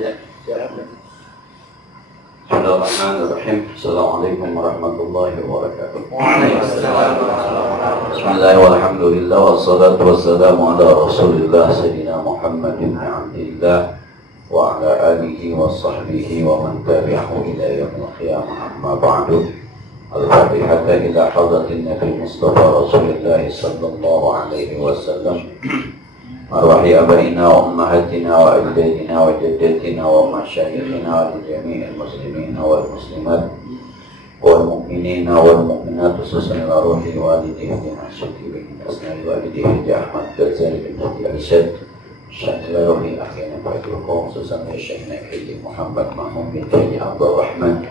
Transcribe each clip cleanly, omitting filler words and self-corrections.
Bismillahirrahmanirrahim. Assalamualaikum warahmatullahi wabarakatuh. Waalaikumsalam. Bismillahirrahmanirrahim. Walhamdulillah wassalatu wassalamu ala Rasulillah sayyidina Muhammad bin Abdillah wa ala alihi wa sahbihi wa man tabi'ahu ila yaumil qiyamah. Amma ba'du. Al-Fatihah ila hadratin Nabi Mustafa Rasulullah sallallahu alaihi wasallam. Arwahi abaina wa ummahatina wa ajdadina wa jaddatina wa masyayikhina wa jami'il muslimina wal muslimat wal mu'minina wal mu'minat khususan ila ruhi walidayhi ma'asyati bin asnal walidayhi Ahmad Ghazali bin Abdul Asyad syakla ruhi akhina fa'idulqom khususan ila syakhina Khaji Muhammad Mahmud bin Khaji Abdul Rahman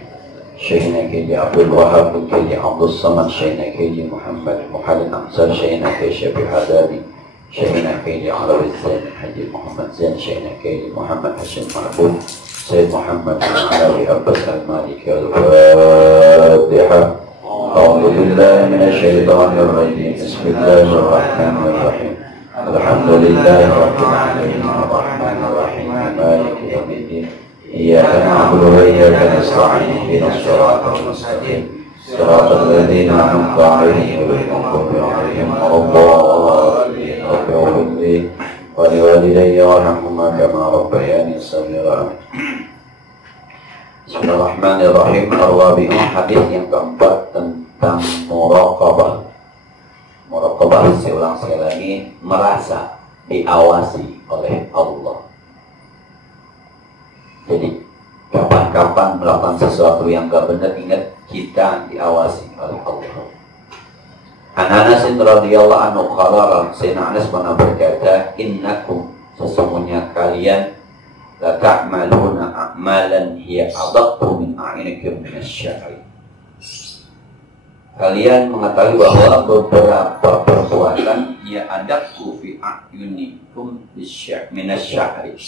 syakhina Khaji Abdul Wahab bin Khaji Abdul Samad syakhina Khaji Muhammad Muhalin Amsar syakhina Khaji Syafi Hadabi Syekhina Khaji Alawi Zain Haji Muhammad Zain Syekhina Khaji Muhammad Hashim Mahbub Sayyid Muhammad Alawi Abbas Al-Maliki Al-Fatihah. A'udhu billahi minasyaitanir rajim. Bismillahirrahmanirrahim. Alhamdulillahi rabbil alamin arrahmanir rahim maliki yaumiddin. Iyyaka na'budu wa iyyaka nasta'in ihdinas siratal mustaqim siratal ladzina an'amta 'alaihim ghairil maghdubi 'alaihim waladdallin. Waliwalidayya warhamhuma kama rabbayani shaghira. Bismillahirrahmanirrahim. Ar-Rabi'un, hadis yang keempat tentang muraqabah. Muraqabah, saya ulang sekali lagi, merasa diawasi oleh Allah. Jadi kapan-kapan melakukan sesuatu yang gak benar, ingat kita diawasi oleh Allah. Anas radhiyallahu anhu qala, Sayyidina Anas pernah berkata, innakum, sesungguhnya kalian la ta'maluna a'malan hiya adaqqu min a'yunikum min asy-sya'ri. Kalian mengetahui bahwa beberapa perbuatan ya adaqqu fi a'yunikum min asy-sya'ri.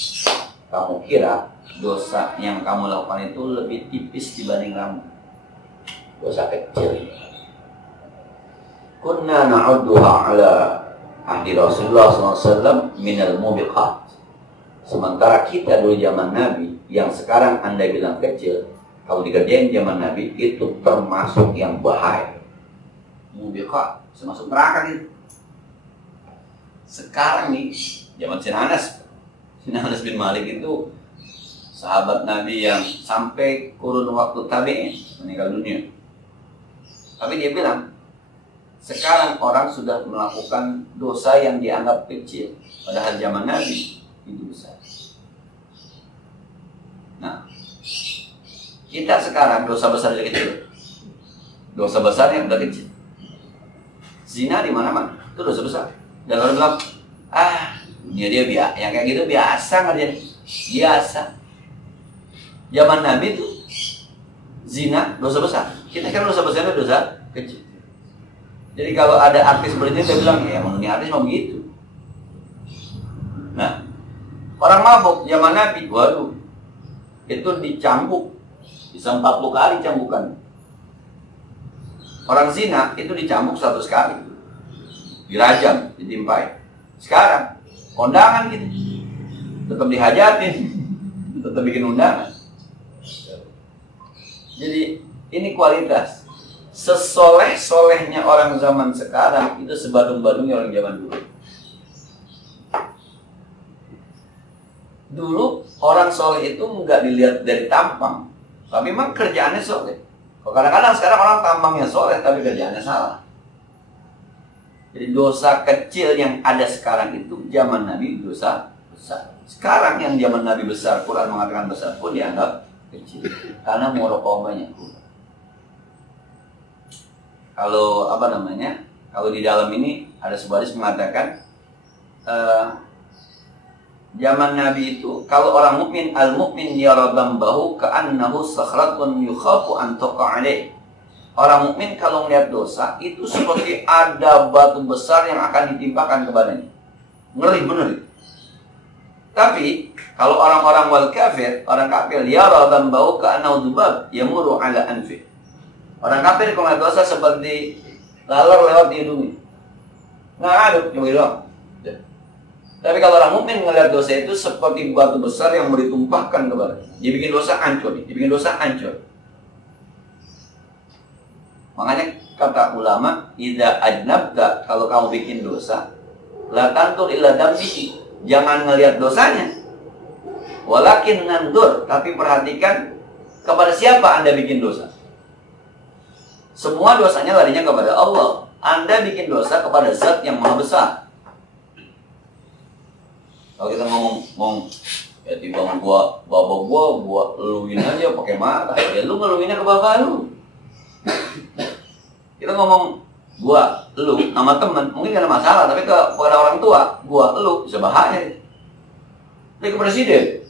Kamu kira dosa yang kamu lakukan itu lebih tipis dibanding rambut, dosa kecil. Kunna na'udduha ala ahdi Rasulullah SAW minal mubiqat. Sementara kita dulu zaman Nabi, yang sekarang Anda bilang kecil, kalau dikerjain zaman Nabi, itu termasuk yang bahaya. Mubiqat, termasuk neraka gitu. Sekarang nih, zaman Sayyidina Anas bin Malik itu sahabat Nabi yang sampai kurun waktu tabi'in meninggal dunia. Tapi dia bilang, sekarang orang sudah melakukan dosa yang dianggap kecil, padahal zaman Nabi itu besar. Nah, kita sekarang dosa besar jadi kecil, dosa besar yang udah kecil. Zina di mana-mana itu dosa besar. Dan orang bilang, dunia dia biasa, yang kayak gitu biasa ngerjain, biasa. Zaman Nabi itu zina dosa besar. Kita kan dosa besarnya dosa kecil. Jadi kalau ada artis seperti ini, saya bilang, ya emang ini artis mau begitu. Nah, orang mabuk zaman Nabi, waduh, itu dicambuk, bisa 40 kali cambukan. Orang zina itu dicambuk 100 kali, dirajam, ditimpai. Sekarang, kondangan gitu, tetap dihajatin, tetap bikin undangan. Jadi, ini kualitas. Sesoleh-solehnya orang zaman sekarang itu sebadung-badungnya orang zaman dulu. Dulu orang soleh itu nggak dilihat dari tampang, tapi memang kerjaannya soleh. Kadang-kadang sekarang orang tampangnya soleh tapi kerjaannya salah. Jadi dosa kecil yang ada sekarang itu zaman Nabi dosa besar. Sekarang yang zaman Nabi besar, Quran mengatakan besar pun dianggap kecil karena muraqabahnya kurang. Kalau kalau di dalam ini ada sebuah hadis mengatakan zaman Nabi itu kalau orang mukmin, al-mukmin yara dzambahu ka'annahu sakhratun yukhafu an taqa alaih. Orang mukmin kalau melihat dosa itu seperti ada batu besar yang akan ditimpakan kepadanya. Ngeri benar itu. Tapi kalau orang-orang wal kafir, orang kafir yara dzambahu ka'annahu dzubab yamuru ala anfi. Orang kafir kalau melihat dosa seperti laler lewat di hidungnya. Nggak ada, cuma doang. Tapi kalau orang mukmin ngelihat dosa itu seperti batu besar yang mau ditumpahkan kepada. Dia bikin dosa hancur, dia bikin dosa hancur. Makanya kata ulama, idza ajnabta, kalau kamu bikin dosa, la tantur illa dambihi, jangan ngelihat dosanya. Walakin nandur, tapi perhatikan kepada siapa Anda bikin dosa. Semua dosanya larinya kepada Allah. Anda bikin dosa kepada zat yang maha besar. Kalau kita ngomong ya tiba bapak gua eluin aja pakai mata. Ya lu ngeluinnya ke bapak lu. Kita ngomong gua, lu, nama teman, mungkin gak ada masalah, tapi kepada orang tua, gua, lu, bisa bahaya. Tapi ke presiden,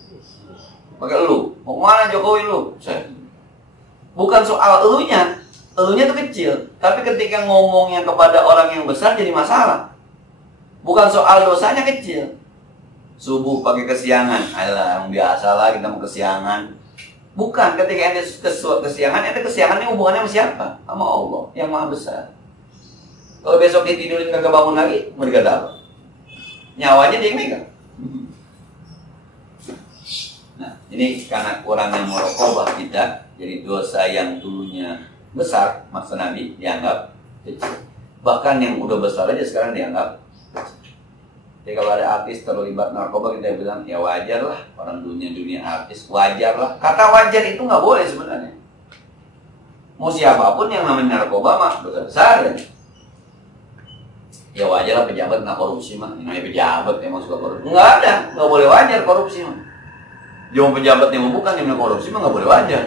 pakai lu, mau kemana Jokowi lu? Bukan soal elunya tuh kecil, tapi ketika ngomongnya kepada orang yang besar jadi masalah. Bukan soal dosanya kecil. Subuh pakai kesiangan, ayolah, biasa lah kita mau kesiangan. Bukan, ketika ente kesiangan, ente kesiangan ini hubungannya sama siapa? Sama Allah, yang maha besar. Kalau besok ditidurin kagak bangun lagi, mau dikata apa? Nyawanya dia yang megang. Nah, ini karena kurangnya muraqabah kita, jadi dosa yang dulunya besar, maksud Nabi, dianggap kecil. Bahkan yang udah besar aja sekarang dianggap kecil. Jadi kalau ada artis terlibat narkoba, kita bilang ya wajar lah, orang dunia artis, wajar lah. Kata wajar itu nggak boleh sebenarnya. Mau siapapun yang namanya narkoba mah dosa besar ya. Ya wajar lah pejabat nggak korupsi mah, namanya pejabat emang suka korupsi. Nggak boleh wajar korupsi mah. Jangan pejabat yang bukan yang korupsi mah nggak boleh wajar.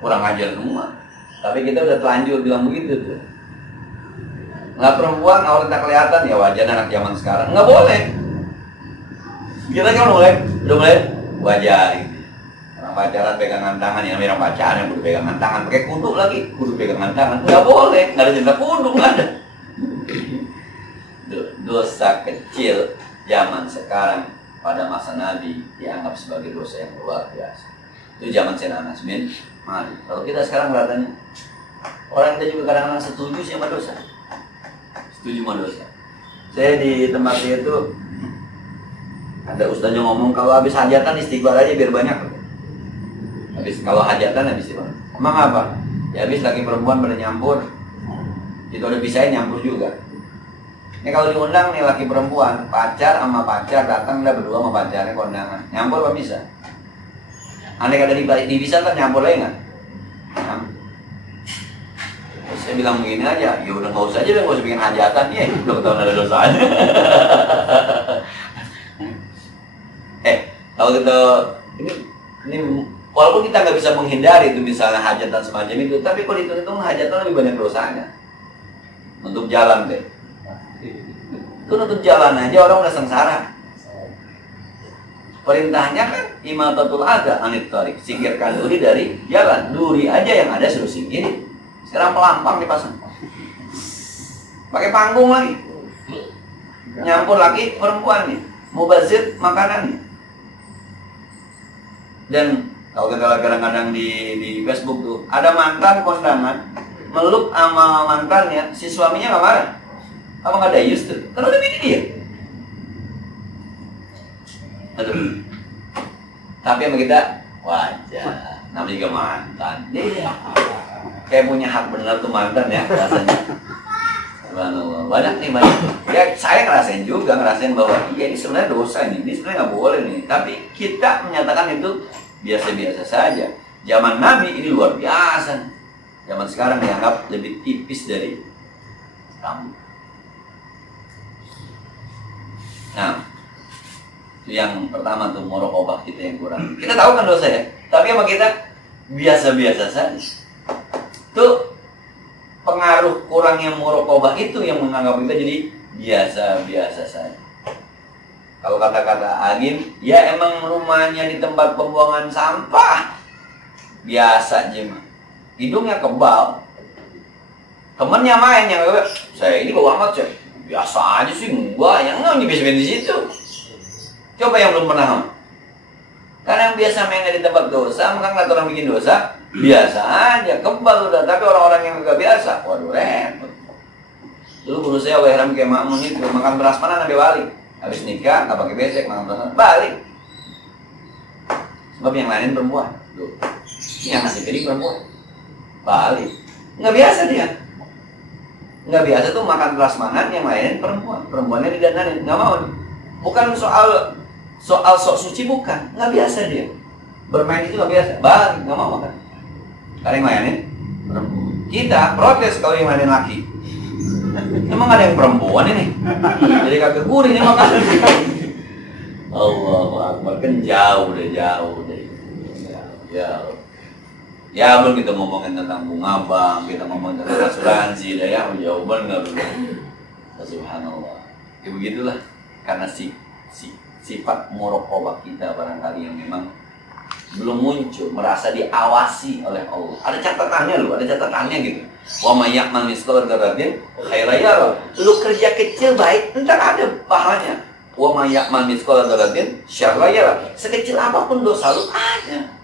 Kurang ajar semua. Tapi kita udah telanjur bilang begitu tuh. Nggak perempuan, awalnya tak kelihatan, ya wajar anak zaman sekarang. Nggak boleh. Kita kan udah mulai wajar gitu. Orang pacaran pegangan tangan, yang namanya pacaran yang kudu pegangan tangan, pakai kudu lagi, kudu pegangan tangan. Nggak boleh, nggak ada cinta kudu, nggak ada. Dosa kecil zaman sekarang pada masa Nabi dianggap sebagai dosa yang luar biasa. Itu zaman Sayyidina Anas bin Malik. Kalau kita sekarang katanya, orang kita juga kadang-kadang setuju sama dosa. Setuju sama dosa. Saya di tempat saya itu ada ustaznya ngomong kalau habis hajatan istighfar aja biar banyak. Habis kalau hajatan habis istighfar. Emang apa? Ya habis laki perempuan pada nyampur. Itu udah bisa nyampur juga. Ini kalau diundang nih laki perempuan, pacar sama pacar datang udah berdua sama pacarnya kondangan. Nyampur apa bisa? Andai kata di bisa kan nyampur lagi nggak? Saya bilang begini aja, ya udah nggak usah aja, nggak usah bikin hajatan, ya udah ketahuan ada dosanya. Kalau kita ini walaupun kita nggak bisa menghindari itu misalnya hajatan semacam itu, tapi kalau dihitung hajatan lebih banyak dosanya. Untuk jalan deh, itu untuk jalan aja orang udah sengsara. Perintahnya kan imatatul adza anit thariq, singkirkan duri dari jalan. Duri aja yang ada suruh singkirin. Sekarang pelampang dipasang, pakai panggung lagi, nyampur lagi perempuan nih, mubazir makanannya. Dan kalau kita kadang-kadang di Facebook tuh ada mantan kondangan meluk sama mantannya, si suaminya nggak marah, apa nggak ada yus tuh, karena udah bini dia. Aduh. Tapi sama kita wajar, namanya juga mantan. Dia kayak punya hak benar tuh mantan ya rasanya. Banyak nih banyak. Ya saya ngerasain bahwa ya ini sebenarnya dosa ini sebenarnya nggak boleh nih. Tapi kita menyatakan itu biasa-biasa saja. Zaman Nabi ini luar biasa. Zaman sekarang dianggap lebih tipis dari rambut. Nah, itu yang pertama tuh muraqabah kita yang kurang. Kita tahu kan dosa ya, tapi sama kita biasa-biasa saja. Itu pengaruh kurangnya muraqabah itu yang menganggap kita jadi biasa-biasa saja. Kalau kata-kata Agim, ya emang rumahnya di tempat pembuangan sampah biasa aja mah. Hidungnya kebal. Temennya main yang saya ini bau amat saya. Biasa aja sih, enggak, yang enggak biasa-biasa di situ. Coba yang belum pernah. Karena yang biasa main di tempat dosa, maka ngeliat orang bikin dosa, biasa aja, kebal udah. Tapi orang-orang yang gak biasa, waduh repot. Dulu guru saya Wahram kayak makmun itu makan prasmanan sampai balik. Habis nikah nggak pakai becek, makan prasmanan balik. Sebab yang lain perempuan. Tuh. Yang nasi piring perempuan. Balik. Nggak biasa dia. Nggak biasa tuh makan prasmanan yang lain perempuan. Perempuannya didandanin, nggak mau. Bukan soal sok suci, bukan. Nggak biasa dia. Bermain itu nggak biasa. Balik, nggak mau makan. Karena yang lain perempuan. Kita protes kalau yang lain laki. Emang ada yang perempuan ini? Jadi kagak gurih ini makan. Allahu Akbar, kan jauh deh. Ya belum kita ngomongin tentang bunga bank, kita ngomongin tentang asuransi, dah ya jauh banget dulu. Subhanallah. Ya begitulah, karena sifat muraqabah kita barangkali yang memang belum muncul, merasa diawasi oleh Allah. Ada catatannya loh, ada catatannya gitu. Wa may ya'mal mithqala dzarratin khairan yarah. Lu kerja kecil baik, entar ada pahalanya. Wa may ya'mal mithqala dzarratin syarran yarah. Sekecil apapun dosa lu ada.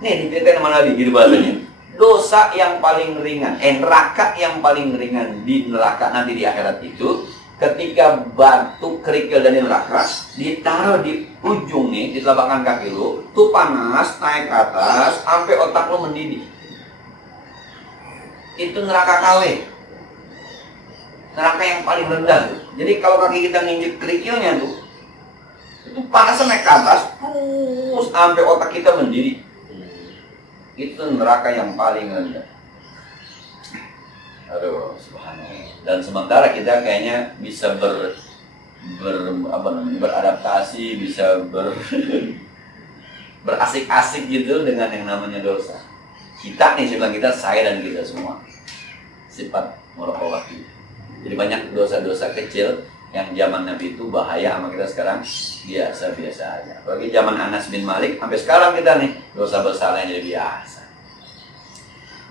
Nih dipikirkan sama Nabi gitu bahasanya. Dosa yang paling ringan, neraka yang paling ringan di neraka nanti di akhirat itu ketika batu kerikil dari neraka ditaruh di ujung nih, di telapak kaki lu, tuh panas naik ke atas sampai otak lu mendidih. Itu neraka KW. Neraka yang paling rendah tuh. Jadi kalau kaki kita nginjek kerikilnya tuh, itu panasnya naik ke atas, terus sampai otak kita mendidih. Itu neraka yang paling rendah. Aduh, subhanallah. Dan sementara kita kayaknya bisa beradaptasi, bisa berasik-asik gitu dengan yang namanya dosa. Kita nih, saya bilang saya dan kita semua sifat muraqabah. Jadi banyak dosa-dosa kecil yang zaman Nabi itu bahaya sama kita sekarang biasa-biasa aja. Apalagi zaman Anas bin Malik sampai sekarang kita nih dosa besarnya jadi biasa.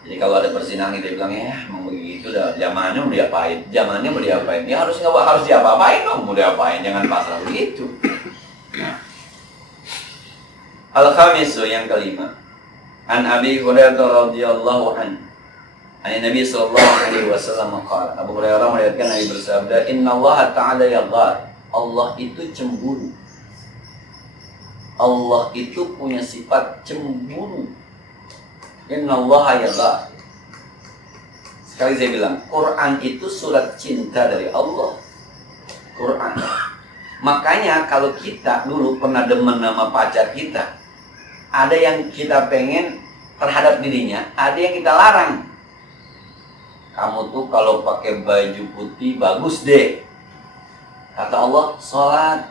Jadi kalau ada persidangan dia bilang ya emang begitu dah, zamannya mau diapain? Zamannya mau diapain? Ya harus diapa-apain dong, mau diapain? Jangan pasrah begitu. Al-khamisu yang kelima. An Abi Hurairah radhiyallahu anhu. Nabi sallallahu alaihi wasallam qala. Abu Hurairah meriwayatkan Nabi bersabda, "Innallaha ta'ala yaghar." Allah itu cemburu. Allah itu punya sifat cemburu. Innallaha yaghar. Sekali saya bilang, Quran itu surat cinta dari Allah. Quran. Makanya kalau kita dulu pernah demen sama pacar kita, ada yang kita pengen terhadap dirinya, ada yang kita larang. Kamu tuh kalau pakai baju putih bagus deh. Kata Allah, sholat,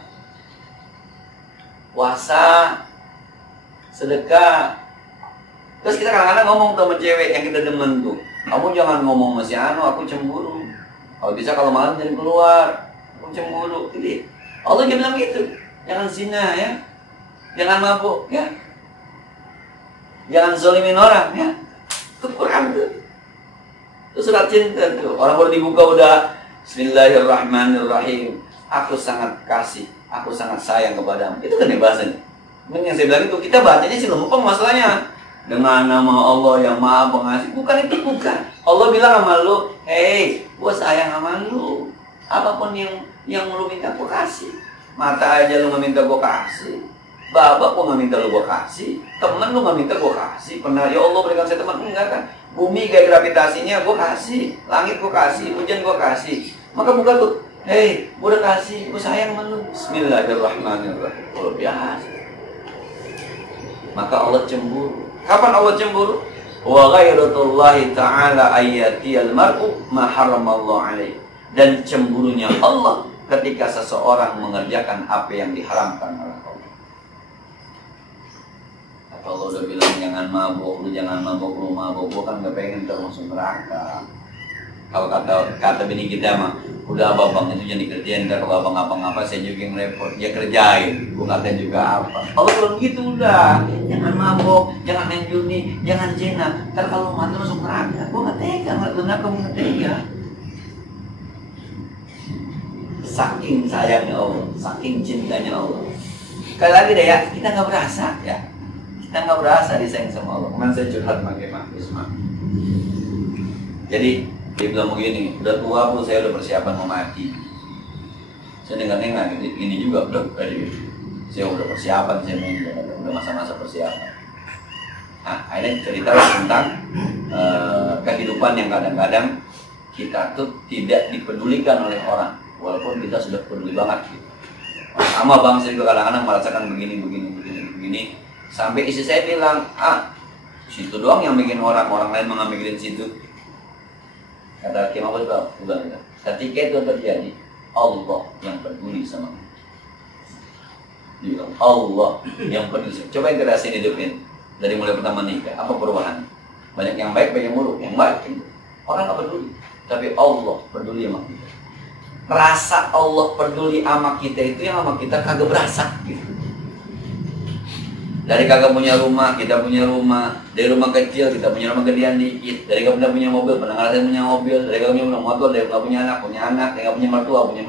puasa, sedekah. Terus kita kadang-kadang ngomong sama cewek yang kita demen tuh, kamu jangan ngomong sama si Anu, aku cemburu. Kalau bisa kalau malam jangan keluar, aku cemburu. Jadi Allah bilang gitu, jangan zina ya, jangan mabuk ya, jangan zalimin orang ya. Itu Quran tuh. Itu surat cinta tuh. Orang baru dibuka udah Bismillahirrahmanirrahim. Aku sangat kasih, aku sangat sayang kepadamu. Itu kan ya bahasanya. Yang saya bilang itu kita bacanya sih lempeng masalahnya. Dengan nama Allah yang Maha Pengasih. Bukan itu, bukan. Allah bilang sama lu, "Hei, gua sayang sama lu. Apapun yang lu minta gua kasih. Mata aja lu nggak minta gua kasih. Bapak gua nggak minta lu gua kasih. Temen lu nggak minta gua kasih. Pernah ya Allah berikan saya teman? Enggak kan? Bumi kayak gravitasinya gue kasih, langit gue kasih, hujan gue kasih. Maka bukan tuh, hei, gue udah kasih, gue sayang sama lu. Bismillahirrahmanirrahim. Luar biasa. Maka Allah cemburu. Kapan Allah cemburu? Wa ghairatullahi ta'ala ayyatiyal mar'u ma haramallahu alaih. Dan cemburunya Allah ketika seseorang mengerjakan apa yang diharamkan oleh Allah. Allah udah bilang jangan mabuk, lu jangan mabuk, lu mabuk, gua kan gak pengen termasuk neraka. Kalau kata bini kita mah, udah abang itu jangan dikerjain, ntar kalau abang apa saya juga yang repot, ya kerjain, gua katain juga apa. Allah bilang gitu udah, jangan mabuk, jangan main judi, jangan zina, ntar kalau mati masuk neraka, gua gak tega, gak neraka gua gak tega. Saking sayangnya Allah, saking cintanya Allah. Sekali lagi deh ya, kita gak berasa ya. Kita nggak berasa disayang sama Allah. Kemarin saya curhat pakai Mak Isma. Jadi Dia bilang begini, udah tua bu, saya udah persiapan mau mati. Saya dengar-dengar ini juga udah saya udah persiapan, udah masa-masa persiapan. Nah, akhirnya cerita tentang kehidupan yang kadang-kadang kita tuh tidak dipedulikan oleh orang, walaupun kita sudah peduli banget. Gitu. Sama bang, saya juga kadang-kadang merasakan begini. Sampai istri saya bilang, situ doang yang bikin orang lain mengambilin situ. Kata Kim Abbas bilang, ketika itu terjadi, Allah yang peduli sama kita. Dia bilang, Allah yang peduli. Coba yang kita hidupin dari mulai pertama nikah, apa perubahan? Banyak yang baik, banyak yang buruk. Yang baik, orang nggak peduli, tapi Allah peduli sama kita. Rasa Allah peduli sama kita itu yang sama kita kagak berasa gitu. Dari kagak punya rumah, kita punya rumah. Dari rumah kecil, kita punya rumah gedean dikit. Dari kagak punya mobil, pernah ngerasain punya mobil. Dari kagak punya motor, dari kagak punya anak. Dari kagak punya mertua. Dari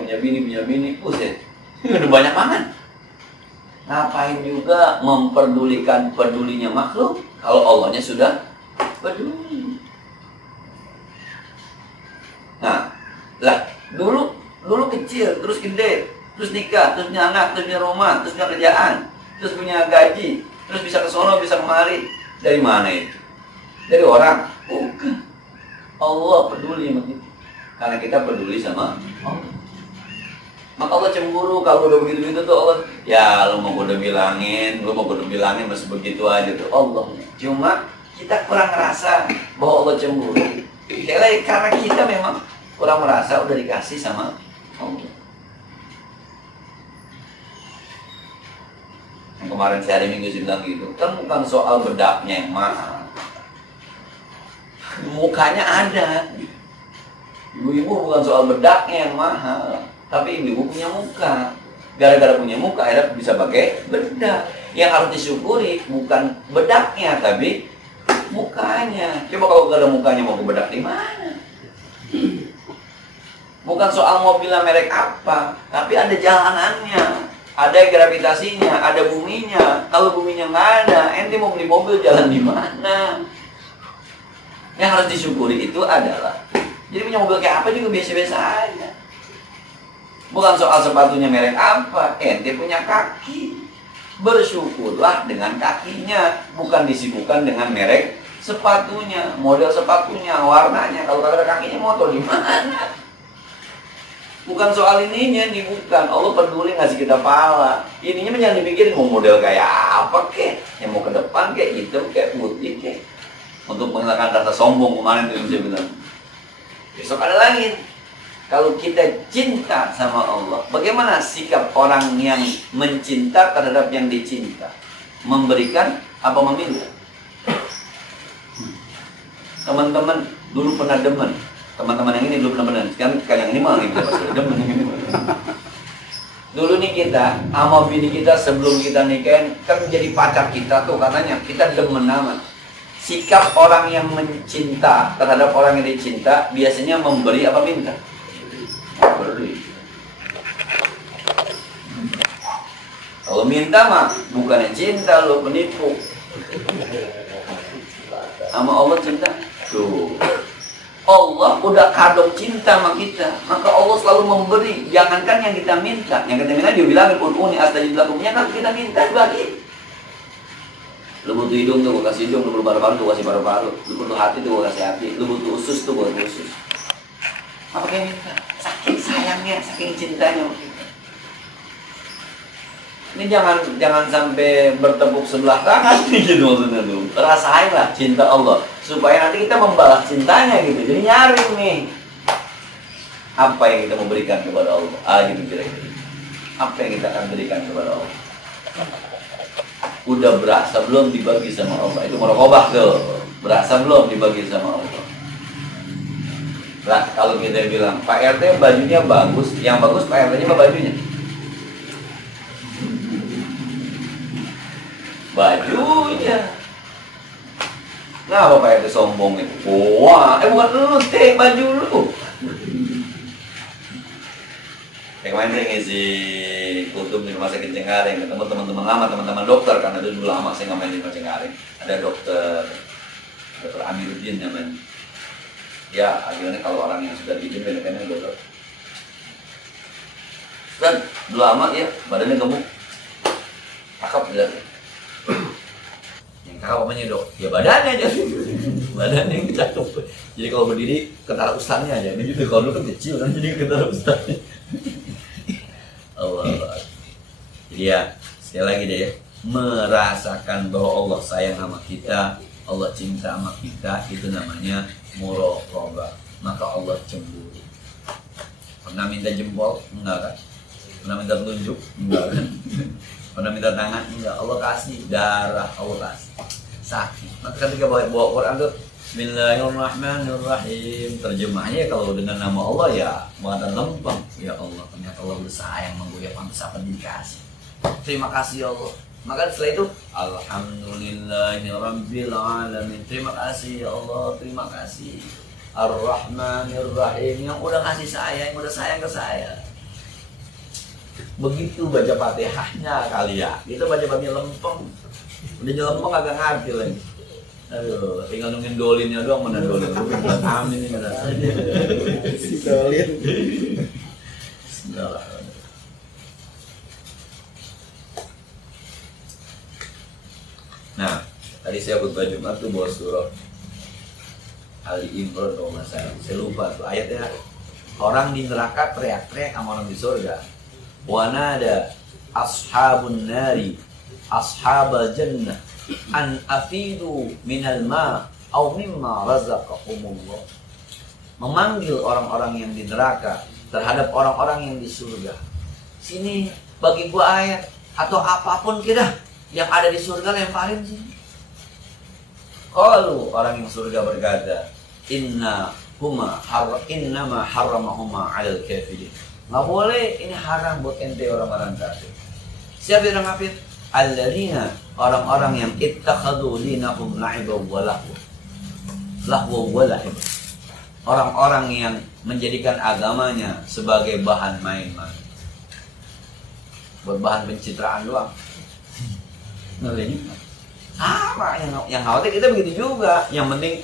kagak punya bini. Buset, udah banyak banget. Ngapain juga memperdulikan pedulinya makhluk kalau Allahnya sudah peduli. Nah, dulu kecil, terus gede, terus nikah, terus punya anak, terus punya rumah, terus punya kerjaan, terus punya gaji, terus bisa ke sono, bisa kemari. Dari mana itu? Dari orang? Bukan. Allah peduli sama kita. Karena kita peduli sama Allah. Maka Allah cemburu kalau udah begitu-begitu tuh Allah. Ya lu mau gue udah bilangin masih begitu aja tuh Allah. Cuma kita kurang ngerasa bahwa Allah cemburu. Karena kita memang kurang merasa udah dikasih sama Allah. Yang kemarin saya hari Minggu saya bilang gitu, kan bukan soal bedaknya yang mahal, mukanya ada. Ibu-ibu bukan soal bedaknya yang mahal, tapi ibu-ibu punya muka. Gara-gara punya muka, akhirnya bisa pakai bedak. Yang harus disyukuri bukan bedaknya, tapi mukanya. Coba kalau gak ada mukanya mau ke bedak di mana? Bukan soal mobilnya merek apa, tapi ada jalanannya. Ada gravitasinya, ada buminya. Kalau buminya nggak ada, ente mau beli mobil jalan di mana? Yang harus disyukuri itu adalah, jadi punya mobil kayak apa juga biasa-biasa aja. Bukan soal sepatunya merek apa, ente punya kaki. Bersyukurlah dengan kakinya, bukan disibukkan dengan merek sepatunya, model sepatunya, warnanya. Kalau kagak ada kakinya, motor di mana? Bukan soal ininya, bukan. Allah peduli ngasih kita pahala. Ininya jangan dipikirin mau model kayak apa kek, yang mau ke depan kayak hitam kayak putih kek. Untuk menghilangkan rasa sombong kemarin itu saya bilang. Besok ada lagi. Kalau kita cinta sama Allah, bagaimana sikap orang yang mencinta terhadap yang dicinta? Memberikan apa meminta? Teman-teman dulu pernah demen. Teman-teman yang ini dulu benar-benar kan yang ini malah bisa pasti demen ini. Dulu nih kita sama bini kita sebelum kita nikahin kan menjadi pacar kita tuh katanya kita demen amat. Sikap orang yang mencinta terhadap orang yang dicinta biasanya memberi apa minta? Beri. Kalau minta mah bukannya cinta lo penipu. Sama Allah cinta tuh. Allah udah kadung cinta sama kita, maka Allah selalu memberi. Jangankan yang kita minta, yang kita minta dia bilang ud'uni astajib lakum. Yang kan kita minta bagi. Lu butuh hidung tuh gua kasih hidung, lu butuh paru-paru tuh gua kasih paru-paru, lu butuh hati tuh gua kasih hati, lu butuh usus tuh gua kasih usus. Apa kayak minta? Saking sayangnya, saking cintanya sama kita. Ini jangan sampai bertepuk sebelah tangan gitu maksudnya tuh. Rasainlah cinta Allah supaya nanti kita membalas cintanya gitu. Jadi nyari nih apa yang kita memberikan kepada Allah. Gitu kira-kira. Apa yang kita akan berikan kepada Allah. Udah berasa belum dibagi sama Allah. Itu merokobah tuh. Berasa belum dibagi sama Allah. Lah kalau kita bilang Pak RT bajunya bagus, yang bagus Pak RT-nya apa bajunya? Bajunya. Nah, Bapak itu sombong itu. Wah, bukan lu, teh baju lu. Kemarin saya ngisi kultum di rumah sakit Cengkareng, ketemu teman-teman lama, teman-teman dokter karena dulu lama saya nggak main di rumah Cengkareng. Ada dokter Amiruddin namanya. Ya, akhirnya kalau orang yang sudah gini benar-benar betul. Dan udah lama ya, badannya gemuk. Cakep ya. Yang cakep apanya dok? Ya badannya aja. Badannya yang cakep. Jadi kalau berdiri ketara ustaznya aja. Ini gitu kalau dulu kan kecil kan jadi ketara ustaznya. Allah. Jadi ya, sekali lagi deh ya, merasakan bahwa Allah sayang sama kita, Allah cinta sama kita, itu namanya muraqabah. Maka Allah cemburu. Pernah minta jempol? Enggak kan? Pernah minta telunjuk? Enggak kan? Pernah minta tangan? Enggak. Allah kasih darah, Allah kasih sakit. Maka ketika bawa Quran tuh Bismillahirrahmanirrahim, terjemahnya kalau dengan nama Allah ya muatan lempeng. Ya Allah, ternyata Allah bersayang sama gue, ya pantas apa dikasih. Terima kasih ya Allah. Maka setelah itu Alhamdulillahirabbil alamin. Terima kasih ya Allah, terima kasih. Ar-Rahmanir-Rahim, yang udah kasih saya, yang udah sayang ke saya. Begitu baca Fatihahnya kali ya. Itu baca-bacanya lempeng. Udah lempeng agak ngerti lagi. Aduh, tinggal nungguin dolinnya doang, mana dolin. Amin ini ada. Si dolin. Bismillahirrahmanirrahim. Nah, tadi saya khutbah Jumat tuh bawa surah Ali Imran kalau nggak salah. Saya lupa tuh ayatnya. Orang di neraka teriak-teriak sama orang di surga. Wana ada ashabun nari, ashabal jannah, an afidu minal ma au mimma razaqakumullah. Memanggil orang-orang yang di neraka terhadap orang-orang yang di surga. Sini bagi gua ayat atau apapun kita yang ada di surga lemparin sini. Qalu, orang yang surga berkata, innama harramahuma 'alal kafirin. Nggak boleh, ini haram buat ente orang-orang kafir. Siapa yang kafir? Alladzina, orang-orang yang ittakhadhu dinahum la'iban wa lahwa. Orang-orang yang menjadikan agamanya sebagai bahan main-main. Buat bahan pencitraan doang. Sama yang khawatir kita begitu juga. Yang penting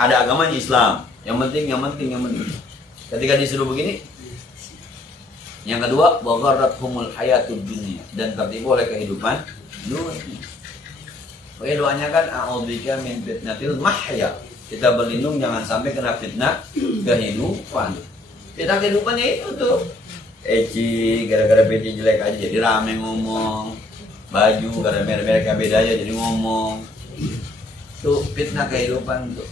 ada agamanya Islam. Yang penting. Ketika disuruh begini, yang kedua, wagharrathumul hayatud dunya, dan tertipu oleh kehidupan dunia. Pokoknya doanya kan a'udzubika min fitnatil mahya. Kita berlindung jangan sampai kena fitnah kehidupan. Fitnah kehidupan itu tuh. Eci, gara-gara peci jelek aja jadi rame ngomong. Baju gara-gara merek beda aja jadi ngomong. Tuh fitnah kehidupan tuh.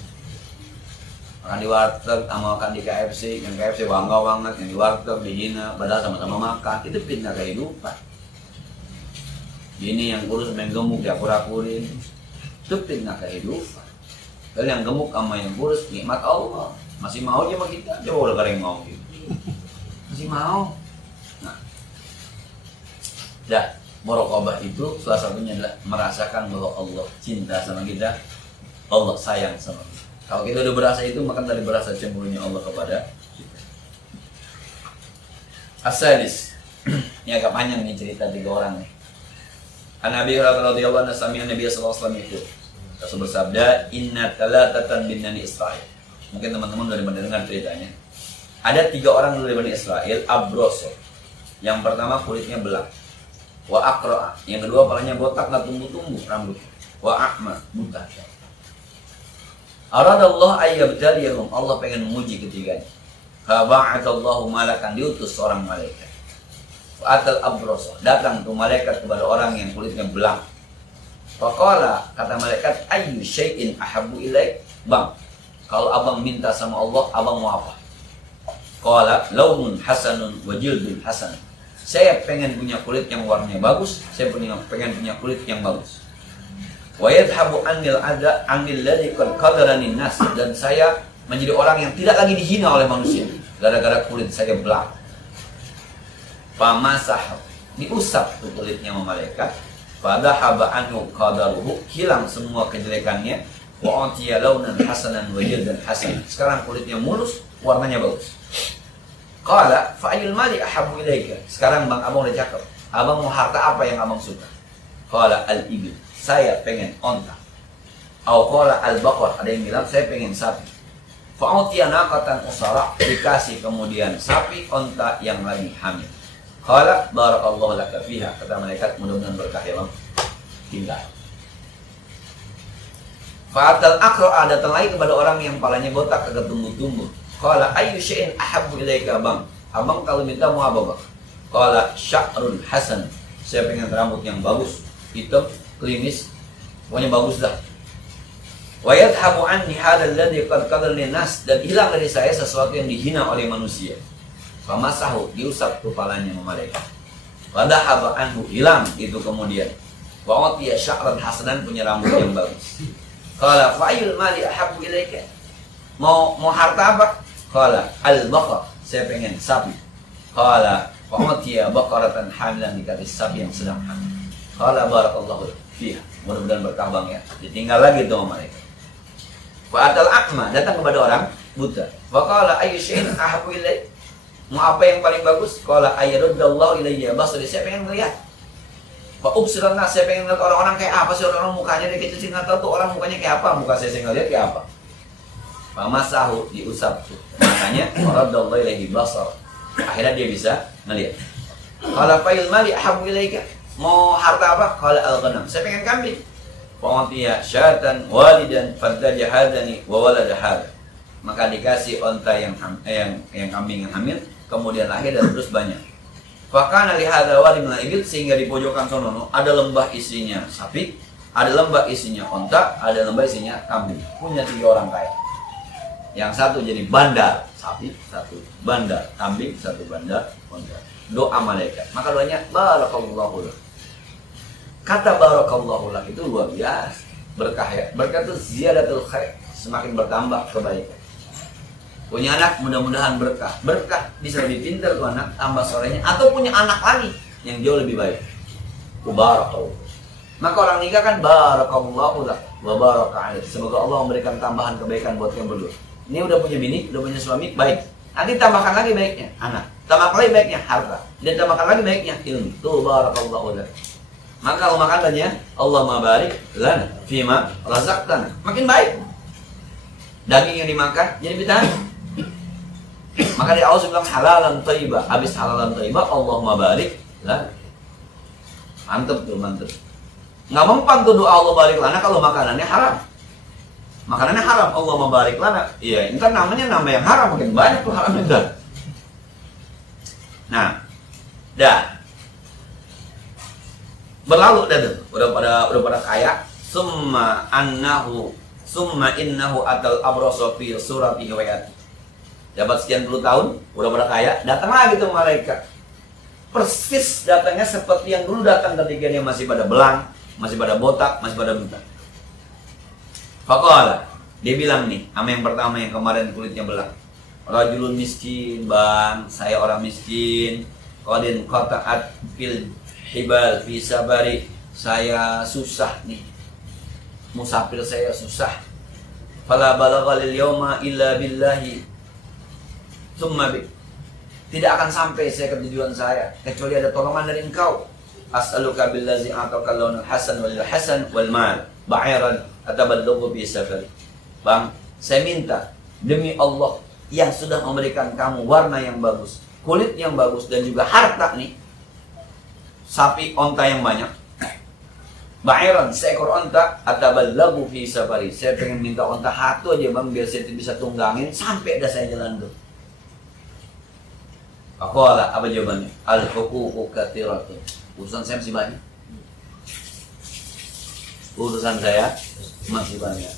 Makan di warteg sama makan di KFC, yang KFC bangga banget, yang di warteg dihina, padahal sama-sama makan, itu fitnah kehidupan. Ini yang kurus main gemuk diakur-akurin, itu fitnah kehidupan. Kalau yang gemuk sama yang kurus nikmat Allah, masih mau aja sama kita, coba udah kering mau gitu, masih mau. Nah, dah muraqabah itu salah satunya adalah merasakan bahwa Allah cinta sama kita, Allah sayang sama kita. Kalau kita udah berasa itu, maka dari berasa cemburunya Allah kepada kita. As-sadis. Ini agak panjang nih cerita 3 orang nih. An-Nabi radhiyallahu anhu sami'a Nabi sallallahu alaihi wasallam itu. Rasul bersabda, "Inna talatatan min Bani Israil." Mungkin teman-teman udah mendengar ceritanya. Ada 3 orang dari Bani Israil, abroso. Yang pertama kulitnya belang. Wa aqra. Yang kedua palanya botak enggak tumbuh-tumbuh rambut. Wa a'ma, buta. Aradallahu ayyabtaliyahum, Allah pengen menguji ketiganya. Faba'atallahu malakan, diutus seorang malaikat. Fa'atal abroso, datang tuh malaikat kepada orang yang kulitnya belang. Faqala, kata malaikat, ayyu syai'in ahabbu ilaik? Bang, kalau abang minta sama Allah, abang mau apa? Qala launun hasanun wa jildun hasan. Saya pengen punya kulit yang warnanya bagus, saya pengen punya kulit yang bagus. Wa yadhhabu anil adha anil ladzi qadarani nas, dan saya menjadi orang yang tidak lagi dihina oleh manusia gara-gara kulit saya belang. Famasah, diusap tuh kulitnya sama malaikat. Fadhahaba anhu qadaruhu, hilang semua kejelekannya. Wa utiya launan hasanan wa jildan hasan. Sekarang kulitnya mulus, warnanya bagus. Qala fa ayyul mali ahabbu ilaika? Sekarang Bang Abang udah cakep. Abang mau harta apa yang Abang suka? Qala al-ibil, saya pengen onta. Au qala al-baqar, ada yang bilang saya pengen sapi. Fa'utiya naqatan usara, dikasih kemudian sapi onta yang lagi hamil. Qala barakallahu laka fiha, kata malaikat, mudah-mudahan berkah ya bang, tinggal. Fa'atal aqra, datang lagi kepada orang yang palanya botak agak tumbuh-tumbuh. Qala ayyu syai'in ahabbu ilaika bang, abang kalau minta mau apa bang? Qala sya'run hasan, saya pengen rambut yang bagus, hitam, klimis, pokoknya bagus dah. Wa yadhabu anni hadzal ladzi qad qadalni nas, dan hilang dari saya sesuatu yang dihina oleh manusia. Famasahu, diusap kepalanya sama malaikat. Wa dhahaba anhu, hilang itu kemudian. Wa utiya sya'ran hasanan, punya rambut yang bagus. Qala fa'ayul mali ahabbu ilaika, mau harta apa? Qala al-baqar, saya pengen sapi. Qala fa'utiya baqaratan hamilan, dikasih sapi yang sedang hamil. Qala barakallahu fiha, mudah-mudahan berkah bang ya. Ditinggal lagi itu sama mereka. Fa'atal a'ma, datang kepada orang buta. Wa qala ayyu syai'in ahabbu ilaik, mau apa yang paling bagus? Qala ayyaruddallahu ilayya basari, saya pengen melihat. Fa ubsiran nas, saya pengen lihat orang-orang kayak apa sih, orang mukanya dia kecil, nggak tahu tuh orang mukanya kayak apa, muka saya nggak lihat kayak apa. Fa masahu, diusap tuh makanya, radallahu ilayhi basar, akhirnya dia bisa ngelihat. Qala fa'il mali ahabbu ilaika, mau harta apa? Qala al-ghanam, saya pengen kambing. Fa'utiya syatan walidan faddaja hadani wa walada hada, maka dikasih onta yang kambing yang hamil, kemudian lahir dan terus banyak. Fakana li hadza wadi min al-ibil, sehingga di pojokan sono ada lembah isinya sapi, ada lembah isinya onta, ada lembah isinya kambing. Punya 3 orang kaya. Yang satu jadi bandar sapi, satu bandar kambing, satu bandar onta. Doa malaikat. Maka doanya barakallahu lak. Kata barakallahu lak itu luar biasa, berkah ya. Berkah itu ziyadatul khair, semakin bertambah kebaikan. Punya anak mudah-mudahan berkah. Berkah bisa lebih pintar tuh anak, tambah sorenya, atau punya anak lagi yang jauh lebih baik. Barakallahu. Maka orang nikah kan barakallahu lak wa baraka alaik. Semoga Allah memberikan tambahan kebaikan buat yang berdua. Ini udah punya bini, udah punya suami, baik. Nanti tambahkan lagi baiknya anak, tambahkan lagi baiknya harta, dan tambahkan lagi baiknya ilmu. Tuh barakallahu lak. Maka kalau makan tanya, Allahumma barik lana fima razaqtana, makin baik. Daging yang dimakan jadi vitamin. Maka di awal bilang halalan thayyibah, habis halalan thayyibah Allahumma barik lana. Mantep tuh, mantep. Nggak mempan tuh doa Allah barik lana kalau makanannya haram. Makanannya haram, Allahumma barik lana. Iya, entar namanya nama yang haram, makin banyak tuh haram itu. Nah, dah. Berlalu dah tuh, udah pada kaya. Summa innahu atal abrasa fi surati hawayati. Dapat sekian puluh tahun, udah pada kaya, datang lagi tuh malaikat. Persis datangnya seperti yang dulu datang ketika dia masih pada belang, masih pada botak, masih pada buta. Faqala, dia bilang nih, sama yang pertama yang kemarin kulitnya belang. Rajulun miskin, bang, saya orang miskin. Qadin qata'at fil hibal fi sabari, saya susah nih. Musafir saya susah. Fala balagha lil yawma illa billahi. Tsumma bi. Tidak akan sampai saya ke tujuan saya kecuali ada tolongan dari engkau. As'aluka billazi a'taka lawnal hasan wal hasan wal mal ba'iran atabalughu bi safari. Bang, saya minta demi Allah yang sudah memberikan kamu warna yang bagus, kulit yang bagus, dan juga harta nih, sapi onta yang banyak, ba'iran, seekor onta, atabalughu fi safari. Saya pengen minta onta satu aja bang, biar saya bisa tunggangin sampai dah saya jalan tuh. Faqala, apa jawabannya? Al-huququ katsiratun. Urusan saya masih banyak. Urusan saya masih banyak.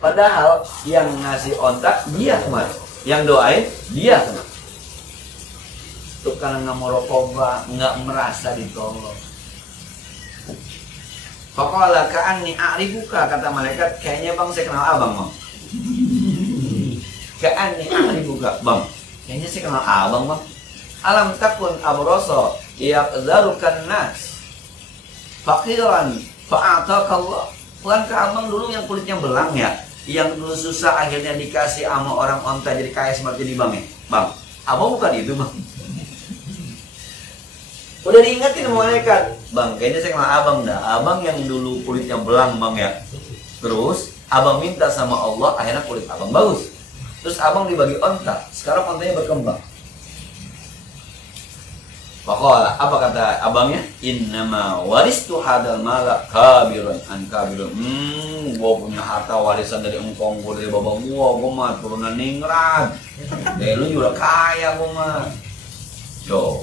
Padahal yang ngasih ontak dia kemarin, yang doain dia kemarin. Itu karena nggak mau rokoba, nggak merasa ditolong. Faqala ka'anni a'rifuka, kata malaikat, kayaknya bang saya kenal abang bang. Ka'anni a'rifuka, bang, kayaknya saya kenal abang bang. Alam takun abrasa yaqdarukan nas faqiran fa'ataka Allah. Bukankah abang dulu yang kulitnya belang ya, yang dulu susah akhirnya dikasih sama orang onta jadi kaya seperti ini bang ya? Bang, abang bukan itu bang. Udah diingetin sama malaikat, bang kayaknya saya kenal abang dah. Abang yang dulu kulitnya belang bang ya, terus abang minta sama Allah akhirnya kulit abang bagus. Terus abang dibagi onta, sekarang ontanya berkembang. Pakola, apa kata abangnya? Innama waristu hadal malak kabirun an kabirun. Gua punya harta warisan dari engkong, gua dari bapak gua mah turunan ningrat. Lu juga kaya gua mah. So,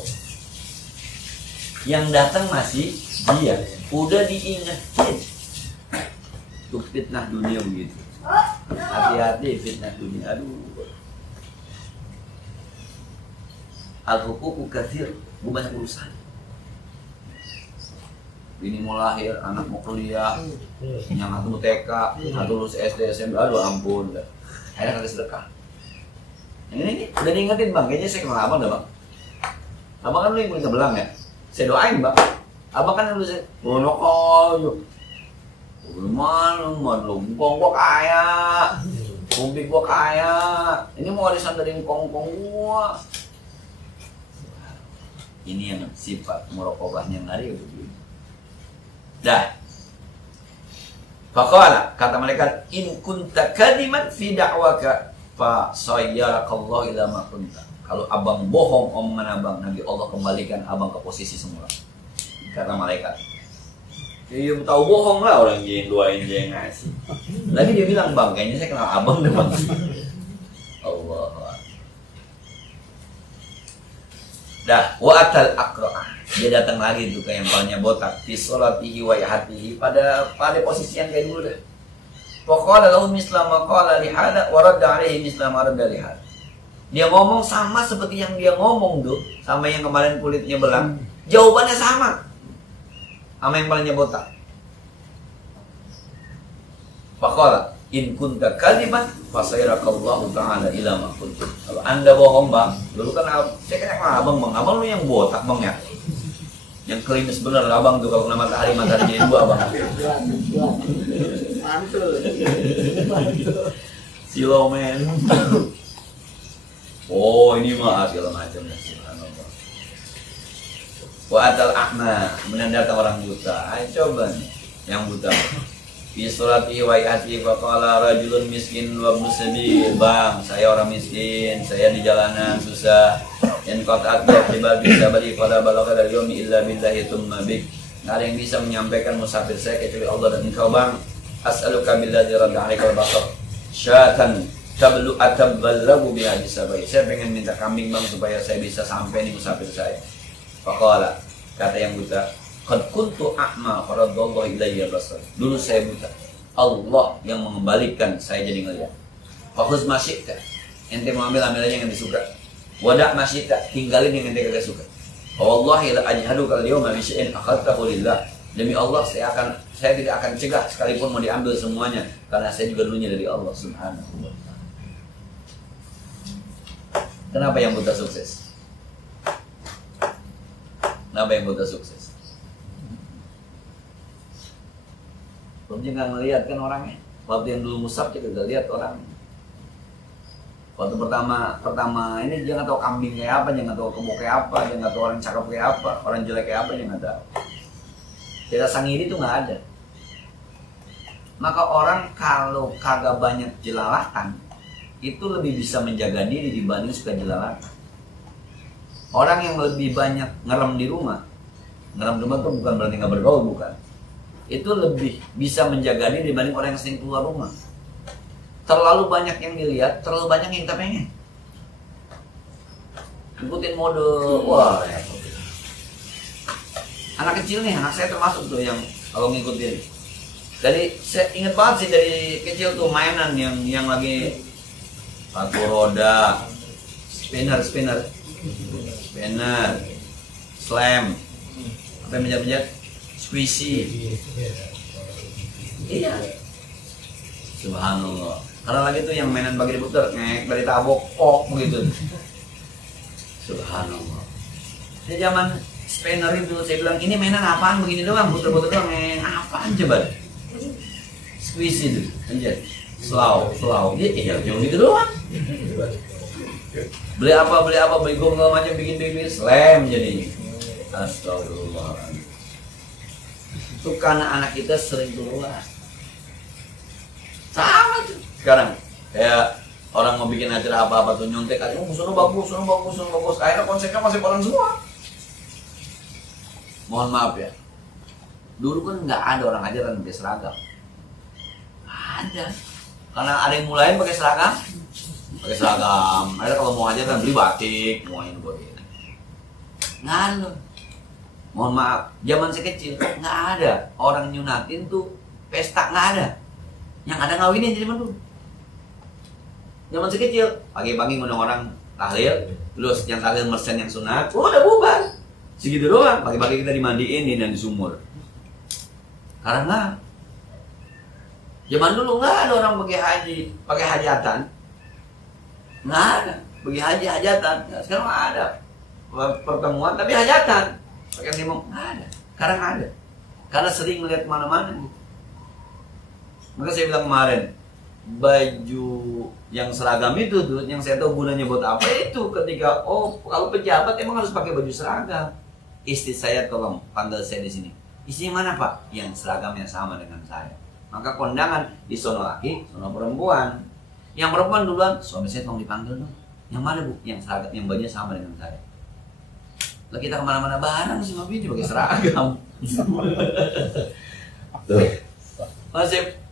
yang datang masih dia, udah diingetin. Tuh fitnah dunia begitu. Hati-hati fitnah dunia. Aduh. Al-huququ katsir, gue banyak urusan. Bini mau lahir, anak mau kuliah, yang satu mau TK, satu lulus SD, SMP, aduh ampun. Akhirnya kagak sedekah. Ini udah diingetin bang, kayaknya saya kenal abang dah bang. Abang kan lu yang punya belang ya? Saya doain bang. Abang kan lu saya, ayo. Malu, gua kaya, kumpi gua kaya. Ini mau warisan dari kong gua. Ini yang sifat muraqabahnya ngari begitu. Dah. Faqala, kata malaikat, in kunta kadiman fi da'waka fa sayyarakallahu ila ma kunta. Kalau abang bohong omongan abang, nanti Allah kembalikan abang ke posisi semula. Kata malaikat. Ya tahu bohong lah orang yang doain dia yang ngasih. Lagi dia bilang, bang, kayaknya saya kenal abang deh bang. Allah. Dah, wa atal aqra'ah. Dia datang lagi tuh ke yang palanya botak, fi sholatihi wa yahatihi, pada posisi yang kayak dulu dah. Wa qala lahu misla ma qala li hada wa radda alaihi misla ma radda li hada. Dia ngomong sama seperti yang dia ngomong tuh, sama yang kemarin kulitnya belang. Jawabannya sama yang palanya botak. Faqala in kunta kadiban fasairakallahu ta'ala ila ma kuntum. Kalau Anda bohong bang, dulu kan saya kan abang bang, abang lu yang botak bang ya, yang klinis bener abang tuh kalau kena matahari jadi dua bang. Silau men. Oh ini mah segala macam ya. Wa atal a'ma, menandakan orang buta. Ayo coba nih yang buta. Fi surati wa yati fa qala rajulun miskin wa ibnu sabil. Bang, saya orang miskin, saya di jalanan susah. Yang qata'at bi'ibal bisa bali qala balagha dari yomi illa billahi tsumma bik. Enggak ada yang bisa menyampaikan musafir saya kecuali Allah dan engkau bang. As'aluka billazi radda 'alaika al-basar. Syatan tablu ataballagu biha bisabai. Saya pengen minta kambing bang supaya saya bisa sampai nih musafir saya. Faqala, kata yang buta, qad kuntu a'ma faradallahu ilayya basar. Dulu saya buta, Allah yang mengembalikan saya jadi ngelihat. Fakhuz masyita, ente mau ambil aja yang disuka. Wada' masyita, tinggalin yang ente kagak suka. Wallahi la ajhaduka al-yawma bi syai'in akhadtahu lillah. Demi Allah saya tidak akan cegah sekalipun mau diambil semuanya, karena saya juga dulunya dari Allah Subhanahu wa ta'ala. Kenapa yang buta sukses? Kenapa yang buta sukses? Belum juga ngelihat kan orangnya. Waktu yang dulu musab juga gak lihat orangnya. Waktu pertama ini dia nggak tahu kambing kayak apa, dia nggak tahu kebo kayak apa, dia nggak tahu orang cakep kayak apa, orang jelek kayak apa, dia nggak tahu. Rasa ngiri itu nggak ada. Maka orang kalau kagak banyak jelalatan, itu lebih bisa menjaga diri dibanding suka jelalatan. Orang yang lebih banyak ngerem di rumah itu bukan berarti nggak bergaul, bukan. Itu lebih bisa menjaga diri dibanding orang yang sering keluar rumah. Terlalu banyak yang dilihat, terlalu banyak yang kita pengen. Ikutin mode, wah. Anak kecil nih, anak saya termasuk tuh yang kalau ngikutin. Saya ingat banget sih dari kecil tuh mainan yang lagi batu roda, spinner, slam, apa yang menjat-menjat, squishy. Iya. Subhanallah. Karena lagi tuh yang mainan bagi diputer, ngek dari tabok, kok begitu. Subhanallah. Di zaman spinner itu saya bilang ini mainan apaan begini doang, puter-puter doang, apaan coba? Squishy itu, anjir. Slow. Iya, cuma gitu doang. Beli apa, beli gong macam bikin slam jadi. Astagfirullah. Itu karena anak kita sering keluar. Sama tuh. Sekarang kayak Orang mau bikin acara apa-apa tuh nyontek aja, sono bagus, sono bagus, sono bagus. Akhirnya konsepnya masih orang semua. Mohon maaf ya. Dulu kan nggak ada orang ajaran pakai seragam. Ada. Karena ada yang mulain pakai seragam. Pakai seragam. Akhirnya kalau mau ajaran beli batik, mau ini buat ini. Nggak ada. Mohon maaf, zaman saya kecil nggak ada orang nyunatin tuh pesta, nggak ada. Yang ada ngawinin jadi dulu. Zaman saya kecil, pagi-pagi ngundang orang tahlil, terus yang tahlil mersen yang sunat, udah bubar. Segitu doang, pagi-pagi kita dimandiin dan di sumur. Karena zaman dulu nggak ada orang pakai hajatan, nggak ada, pergi haji hajatan. Nah, sekarang ada pertemuan tapi hajatan, pakai limau nggak ada. Sekarang ada, karena sering melihat mana-mana. Maka saya bilang kemarin, baju yang seragam itu tuh, yang saya tahu gunanya buat apa itu ketika kalau pejabat emang harus pakai baju seragam. Istri saya tolong panggil saya di sini. Istrinya mana Pak? Yang seragamnya sama dengan saya. Maka kondangan di sono laki, sono perempuan. Yang perempuan duluan, suami saya tolong dipanggil dong. Yang mana Bu? Yang seragam, yang bajunya sama dengan saya. Lah kita kemana-mana bareng sih mobil pakai seragam. Tuh.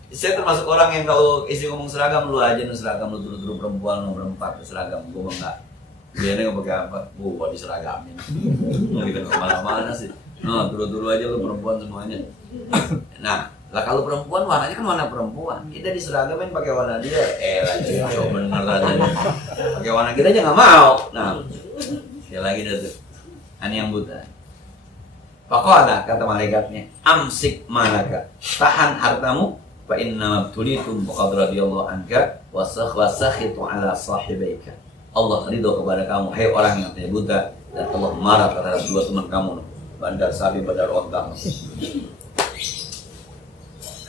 Saya termasuk orang yang kalau istri ngomong seragam, lu aja nih seragam, lu turu-turu perempuan, lu berempat seragam, gue enggak. Biasanya nggak pakai apa, gua diseragamin. Mau kita kemana-mana sih? No, turu-turu aja lu perempuan semuanya. Nah, lah kalau perempuan warnanya kan warna perempuan, kita diseragamin pakai warna dia, lah bener aja. Pakai warna kita aja nggak mau. Nah, ya lagi dah tuh. Ini yang buta. Pokoknya kata malaikatnya, amsik malaka, tahan hartamu. Fa inna tulitum faqad radiyallahu anka wasakhitu ala sahibaika. Allah ridho kepada kamu, hai orang yang tidak buta, dan Allah marah terhadap dua teman kamu, Bandar Sabi, Bandar Ontang.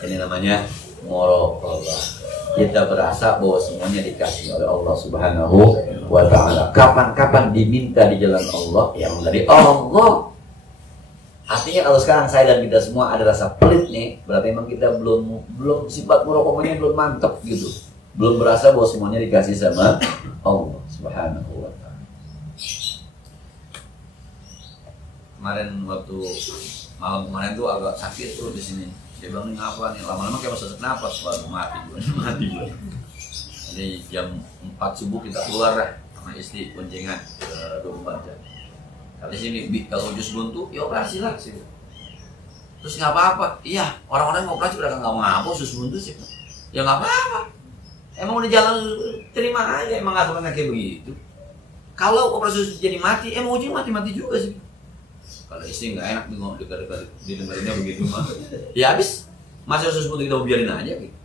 Ini namanya muraqabah. Kita berasa bahwa semuanya dikasih oleh Allah Subhanahu wa Ta'ala. Kapan-kapan diminta di jalan Allah yang dari Allah. Artinya kalau sekarang saya dan kita semua ada rasa pelit nih, berarti memang kita belum sifat muraqabahnya belum mantap gitu. Belum berasa bahwa semuanya dikasih sama Allah Subhanahu wa Ta'ala. Kemarin waktu malam kemarin tuh agak sakit tuh di sini. Dia bilang, ini apa nih? Lama-lama kayak mau sesak nafas, baru mati gue. Jadi jam 4 subuh kita keluar lah sama istri boncengan 24 jam. Kali sini kalau jus buntu, ya operasi lah sih. Terus nggak apa-apa. Iya, orang-orang yang operasi udah nggak mau ngapus sus buntu sih. Ya nggak apa-apa. Emang udah jalan, terima aja. Emang aturannya kayak begitu. Kalau operasi jadi mati, emang ujung mati-mati juga sih. Kalau istri nggak enak didengerinnya begitu mah. Ya habis, masa sus buntu kita biarin aja gitu.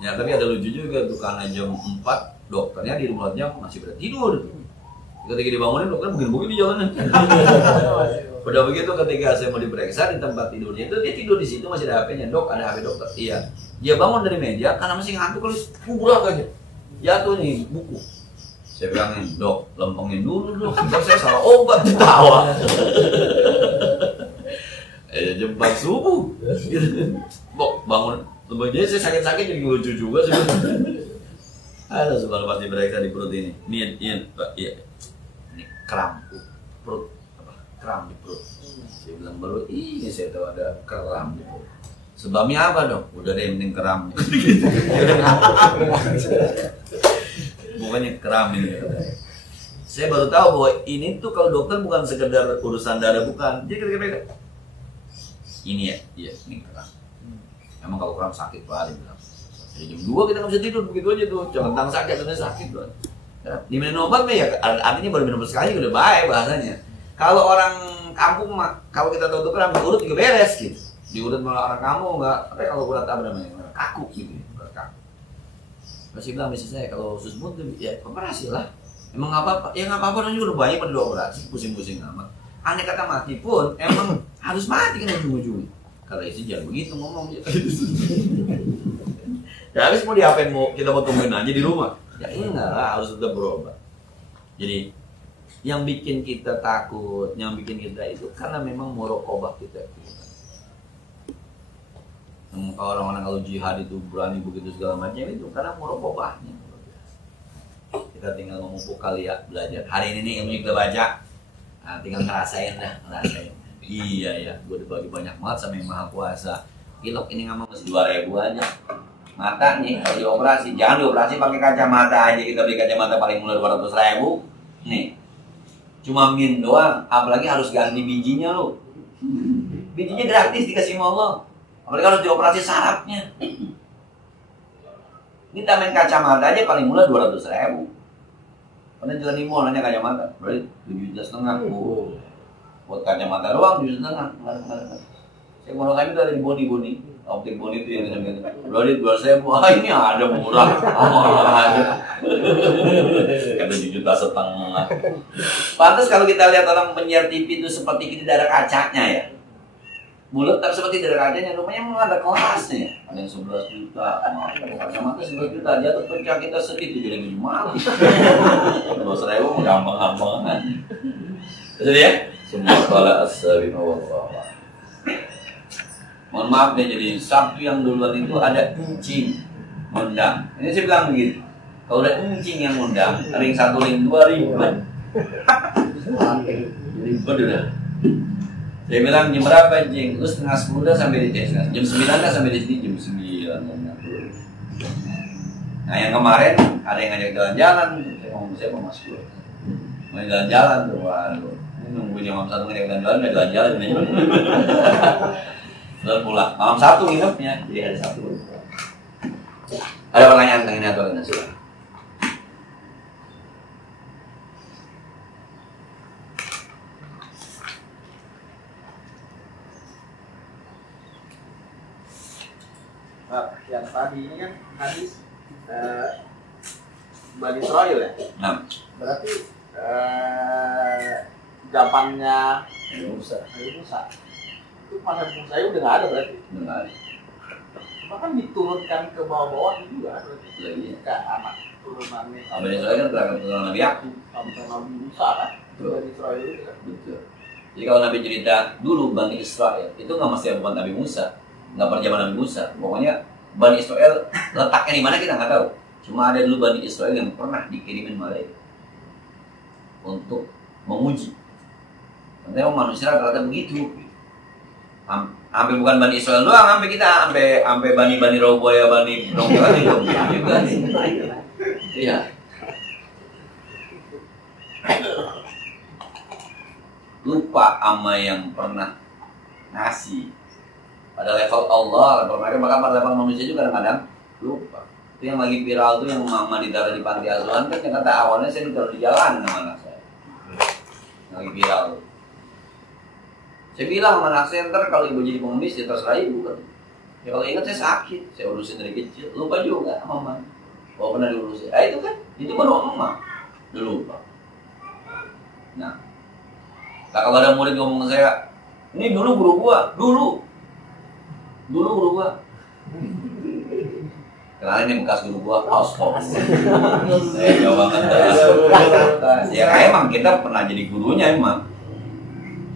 Ya tapi ada lucu juga tuh, karena jam 4 dokternya di rumahnya masih pada tidur. Ketika dibangunin dokter begini-begini jalannya. Udah begitu ketika saya mau diperiksa di tempat tidurnya itu, dia tidur di situ masih ada HP-nya. Dok, ada HP dokter. Iya. Dia bangun dari meja karena masih ngantuk, kalau kubrak aja. Jatuh nih buku. Saya bilangin, dok, lempengin dulu dok. Ntar saya salah obat, ketawa. Jam 4 subuh. Dok, bangun. Jadi saya sakit-sakit jadi lucu juga sih. Ada sebab pasti diperiksa di perut ini. Ini kram perut, kram di perut. Saya bilang baru ini saya tahu ada kram di perut. Sebabnya apa dong? Udah deh mending kram. Bukannya kram ini. Saya baru tahu bahwa ini tuh kalau dokter bukan sekedar urusan darah, bukan. Jadi kira-kira ini ya, iya ini kram. Emang kalau kram sakit banget bilang. Jadi jam 2 kita nggak bisa tidur begitu aja tuh. Jangan tentang sakit, katanya sakit doang. Diminum obat ya, artinya baru minum sekali udah baik bahasanya. Kalau orang kampung mah, kalau kita tahu kram diurut juga beres gitu. Diurut malah orang kampung nggak, tapi kalau urat apa namanya kaku gitu, urat kaku. Masih bilang bisa saya kalau usus buntu ya operasi lah. Emang nggak apa-apa, ya nggak apa-apa, orang juga udah banyak pada operasi, pusing-pusing amat. Aneh kata mati pun emang harus mati kan ujung-ujungnya. Kalau isi jangan begitu ngomong ya. Ya habis mau diapain, kita mau tungguin aja di rumah. Ya enggak lah, harus tetap berobat. Jadi yang bikin kita takut, yang bikin kita itu karena memang muraqabah kita. orang-orang kalau jihad itu berani begitu segala macam itu karena murokobahnya. Kita tinggal memupuk kali ya belajar. Hari ini nih ilmu kita baca, nah, tinggal ngerasain dah, ngerasain. Iya ya, gue dibagi banyak banget sama yang maha kuasa. Ilok ini nggak mau masih 2.000 aja. Mata nih kalau dioperasi, jangan dioperasi pakai kacamata aja. Kita beli kacamata paling mulai 200.000. Nih, cuma min doang, apalagi harus ganti bijinya lo. Bijinya gratis dikasih sama Allah. Apalagi harus dioperasi sarafnya. Kita main kacamata aja paling mulai 200.000. Pernah jalan di mall nanya kacamata, berarti 7,5 juta. Buat kacamata doang 7,5 juta. Saya mau kami itu ada di Boni. Optik Boni itu yang gitu. Berarti 200.000. Wah ini ada murah. Ada. Ada 7,5 juta. Pantas kalau kita lihat orang penyiar TV itu seperti kita ada kacanya ya. Mulut tapi seperti dari kacanya, rumahnya memang ada kelasnya. Ada yang 11 juta, kacamata 11 juta, jatuh pecah kita sedih tuh jadi gimana? 200.000 gampang-gampang. Terus ya, semua salah asabina wallah. Mohon maaf deh, jadi Sabtu yang duluan itu ada encing ngundang. Ini saya bilang begitu. Kalau ada encing yang ngundang, ring 1, ring 2 ribet. Ribet udah. Saya bilang jam berapa Jing? Lu 9:30 sampai di jam 9 kan sampai di sini jam 9. Nah yang kemarin ada yang ngajak jalan-jalan. Saya mau masuk. Mau jalan-jalan tuh. Waduh. Ini nunggu jam 1 ngajak jalan-jalan, nggak jalan-jalan. Lalu pulang. Malam 1 nginepnya. Jadi hari Sabtu. Ada pertanyaan tentang ini atau enggak sih? Yang tadi ini kan hadis Bani Israil ya. Nah. Berarti zamannya Musa. Itu masa Musa udah nggak ada berarti. Udah nggak ada. Bahkan diturunkan ke bawah-bawah itu juga berarti. Iya. Ke anak turunannya. Bani Israil kan berangkat turunan Nabi Yakub. Sampai Nabi Musa kan. Bani Israil itu kan. Betul. Jadi kalau Nabi cerita dulu Bani Israil itu nggak mesti bukan Nabi Musa, nggak perjaman Nabi Musa. Pokoknya Bani Israil letaknya di mana kita nggak tahu. Cuma ada dulu Bani Israil yang pernah dikirimin malaikat untuk menguji. Karena manusia rata-rata begitu. Sampai bukan Bani Israil doang, sampai kita, sampai Bani Roboya, Bani Roboya juga nih. Iya. Lupa sama yang pernah ngasih. Pada level Allah, level mereka, pada level manusia juga kadang-kadang lupa. Itu yang lagi viral tuh yang mama ditaruh di panti asuhan kan yang kata awalnya saya ditaruh di jalan sama anak saya. Yang lagi viral tuh. Saya bilang sama anak saya, ntar kalau ibu jadi pengemis ya terserah ibu kan. Ya kalau ingat saya sakit, saya urusin dari kecil, lupa juga mama. Bahwa pernah diurusin. Itu kan, itu baru mama. Udah lupa. Nah, kalau ada murid ngomong ke saya, ini dulu guru gua, dulu guru gua. Karena ini bekas guru gua, aspal. Saya jawab ya emang kita pernah jadi gurunya emang.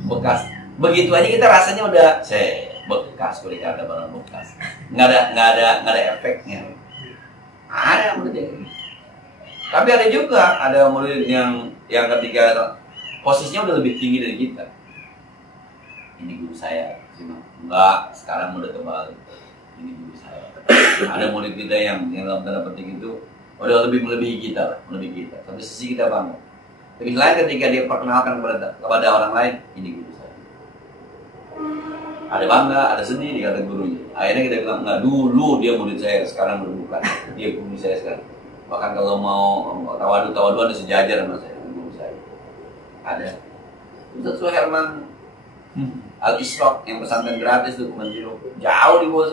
Bekas. Begitu aja kita rasanya udah bekas, kalau ada barang bekas. Nggak ada efeknya. Ada murid yang tapi ada juga ada murid yang ketika posisinya udah lebih tinggi dari kita. Ini guru saya, enggak, sekarang udah kembali. Ini guru saya. Ada murid kita yang dalam tanda petik itu udah lebih melebihi kita. Tapi sisi kita bangga. Tapi lain ketika dia perkenalkan kepada orang lain, ini guru saya. Ada bangga, ada sedih dikata gurunya. Akhirnya kita bilang, enggak, dulu dia murid saya, sekarang bukan. Dia guru saya sekarang. Bahkan kalau mau tawadu ada sejajar sama saya, guru saya. Ada. Ustaz Suherman Al-Ishraq yang pesantren gratis tuh Manjiro, jauh di bawah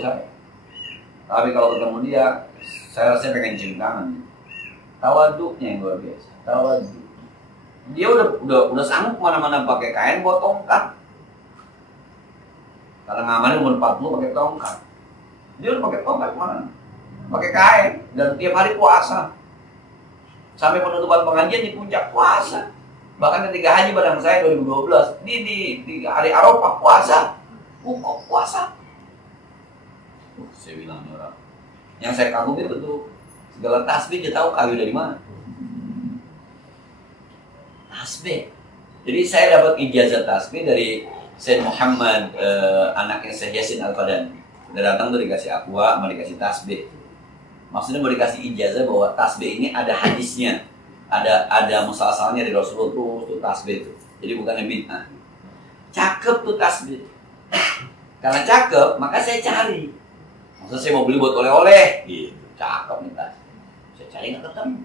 saya. Tapi kalau ketemu dia, saya rasanya pengen cium tangan. Tawaduknya yang luar biasa. Tawaduk. Dia udah sanggup mana-mana pakai kain buat tongkat. Karena ngamalin umur 40 pakai tongkat. Dia udah pakai tongkat mana? Pakai kain dan tiap hari puasa. Sampai penutupan pengajian di puncak puasa. Bahkan ketika haji bareng saya 2012 di hari Arafah puasa. kok puasa? Saya bilang orang. Yang saya kagumi itu segala tasbih dia tahu kayu dari mana. Tasbih. Jadi saya dapat ijazah tasbih dari Sayyid Muhammad, anaknya Syekh Yasin Al-Fadani. Dia datang tuh dikasih aqua, mau dikasih tasbih. Maksudnya mau dikasih ijazah bahwa tasbih ini ada hadisnya, ada musalsalnya dari Rasulullah tuh tasbih itu. Jadi bukannya bid'ah. Cakep tuh tasbih. Karena cakep, maka saya cari. Maksudnya saya mau beli buat oleh-oleh, gitu. Cakep nih tasbih. Saya cari nggak ketemu.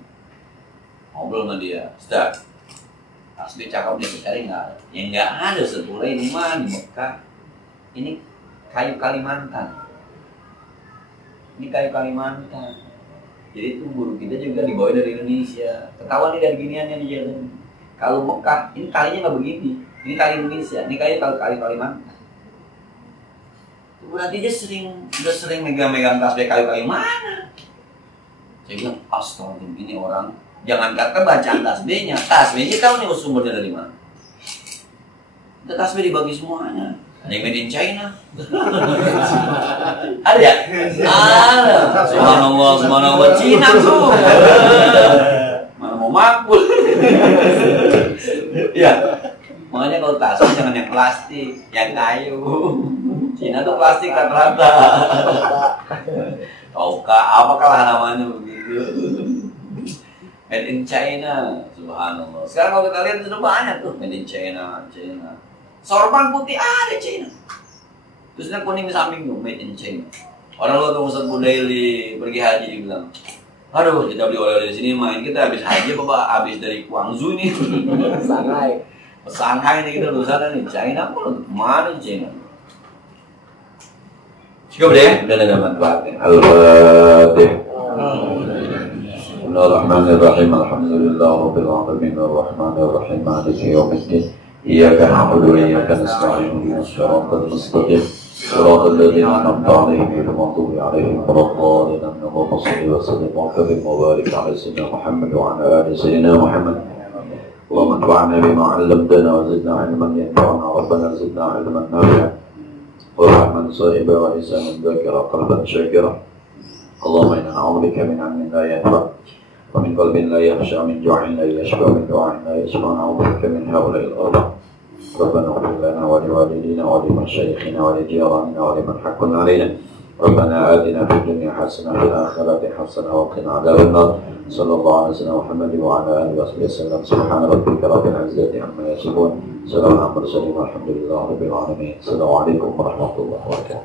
Ngobrol sama dia, Ustaz. Tasbih cakep nih, saya cari nggak ada. Yang nggak ada sebetulnya ini mah di Mekah. Ini kayu Kalimantan. Ini kayu Kalimantan. Jadi itu guru kita juga dibawa dari Indonesia. Ketahuan nih dari giniannya nih jalan. Kalau Mekah, ini kalinya nggak begini. Ini kali Indonesia, ini kali Kalimantan. Berarti dia udah sering megang-megang tasbih kayu mana? Saya bilang, astagfirullah, ini orang jangan kata bacaan tasbihnya tahu nih sumbernya dari mana. Itu tasbih dibagi semuanya. Ada yang made in China. Ada ya? Ada. Subhanallah, Cina tuh. Mana mau makbul. Ya. Makanya kalau tasbih jangan yang plastik, yang kayu. Cina tuh plastik rata-rata. Taukah apakah namanya begitu? Made in China, subhanallah. Sekarang kalau kita lihat sudah banyak tuh made in China. Sorban putih ada China. Terusnya kuning di samping tuh made in China. Orang lu tuh Ustaz Budaili pergi haji dibilang, aduh kita beli oleh-oleh di sini main kita habis haji apa habis dari Guangzhou nih. Shanghai nih kita sana nih China pun mana China. Cukup deh, udah ada manfaatnya. Al-Fatih. Bismillahirrahmanirrahim. Alhamdulillah rabbil alamin arrahmanir rahim maliki yaumiddin. Iyyaka na'budu wa iyyaka nasta'in ihdinas siratal mustaqim. Shiratal ladzina an'amta 'alaihim ghairil maghdubi 'alaihim waladdallin. Allahumma shalli wa sallim wa barik 'ala sayyidina Muhammad wa 'ala ali sayyidina Muhammad. اللهم انفعنا بما علمتنا وزدنا علما ينفعنا ربنا زدنا علما نافعا ورحما صائبا ولسانا ذاكرا قلبا شاكرا اللهم انا نعوذ بك من علم لا ينفع ومن قلب لا يخشى ومن جوع لا يشفى ومن دعاء لا يسمع نعوذ بك من هؤلاء الاربع ربنا اغفر لنا ولوالدينا ولمشايخنا ولجيراننا ولمن حق علينا ربنا آتنا في الدنيا حسنة وفي الآخرة حسنة وقنا عذاب النار صلى الله على سيدنا محمد وعلى آله وصحبه وسلم سبحان ربك رب العزة عما يصفون سلام على المرسلين والحمد لله رب العالمين السلام عليكم ورحمة الله وبركاته.